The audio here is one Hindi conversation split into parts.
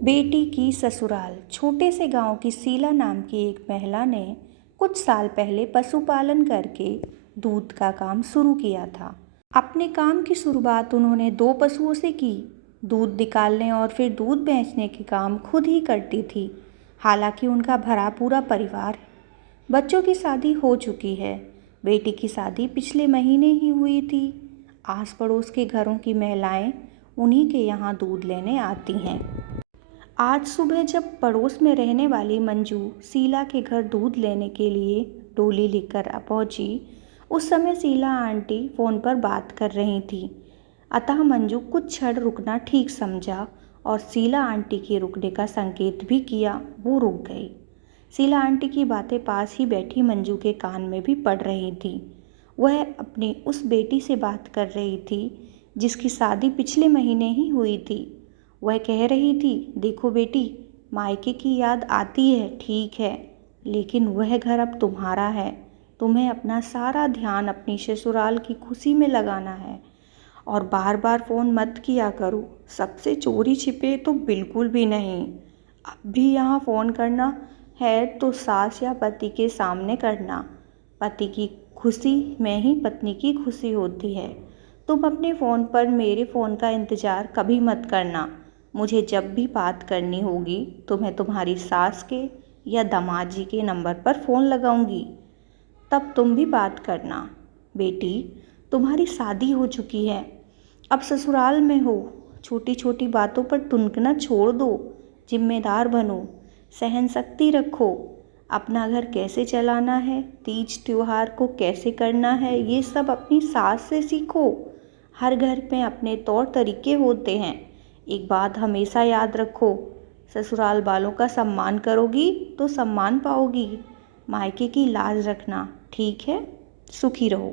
बेटी की ससुराल। छोटे से गांव की शीला नाम की एक महिला ने कुछ साल पहले पशुपालन करके दूध का काम शुरू किया था। अपने काम की शुरुआत उन्होंने 2 पशुओं से की। दूध निकालने और फिर दूध बेचने के काम खुद ही करती थी। हालांकि उनका भरा पूरा परिवार है। बच्चों की शादी हो चुकी है। बेटी की शादी पिछले महीने ही हुई थी। आस पड़ोस के घरों की महिलाएं उन्हीं के यहाँ दूध लेने आती हैं। आज सुबह जब पड़ोस में रहने वाली मंजू शीला के घर दूध लेने के लिए डोली लेकर पहुंची, उस समय शीला आंटी फ़ोन पर बात कर रही थी। अतः मंजू कुछ क्षण रुकना ठीक समझा और शीला आंटी के रुकने का संकेत भी किया। वो रुक गई। शीला आंटी की बातें पास ही बैठी मंजू के कान में भी पड़ रही थी। वह अपनी उस बेटी से बात कर रही थी जिसकी शादी पिछले महीने ही हुई थी। वह कह रही थी, देखो बेटी, मायके की याद आती है, ठीक है, लेकिन वह घर अब तुम्हारा है। तुम्हें अपना सारा ध्यान अपनी ससुराल की खुशी में लगाना है और बार बार फ़ोन मत किया करो। सबसे चोरी छिपे तो बिल्कुल भी नहीं। अब भी यहाँ फ़ोन करना है तो सास या पति के सामने करना। पति की खुशी में ही पत्नी की खुशी होती है। तुम अपने फ़ोन पर मेरे फ़ोन का इंतज़ार कभी मत करना। मुझे जब भी बात करनी होगी तो मैं तुम्हारी सास के या दामाद जी के नंबर पर फ़ोन लगाऊंगी, तब तुम भी बात करना। बेटी, तुम्हारी शादी हो चुकी है, अब ससुराल में हो। छोटी छोटी बातों पर तुनकना छोड़ दो, जिम्मेदार बनो, सहन शक्ति रखो। अपना घर कैसे चलाना है, तीज त्योहार को कैसे करना है, ये सब अपनी सास से सीखो। हर घर में अपने तौर तरीके होते हैं। एक बात हमेशा याद रखो, ससुराल वालों का सम्मान करोगी तो सम्मान पाओगी। मायके की लाज रखना, ठीक है? सुखी रहो।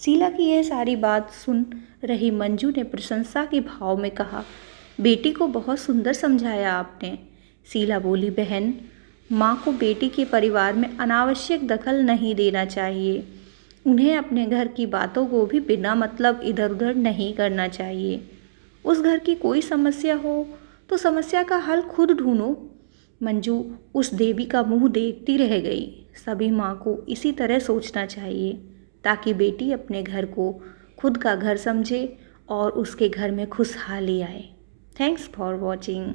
शीला की यह सारी बात सुन रही मंजू ने प्रशंसा के भाव में कहा, बेटी को बहुत सुंदर समझाया आपने। शीला बोली, बहन, माँ को बेटी के परिवार में अनावश्यक दखल नहीं देना चाहिए। उन्हें अपने घर की बातों को भी बिना मतलब इधर उधर नहीं करना चाहिए। उस घर की कोई समस्या हो तो समस्या का हल खुद ढूंढो। मंजू उस देवी का मुंह देखती रह गई। सभी माँ को इसी तरह सोचना चाहिए ताकि बेटी अपने घर को खुद का घर समझे और उसके घर में खुशहाली आए। Thanks for watching.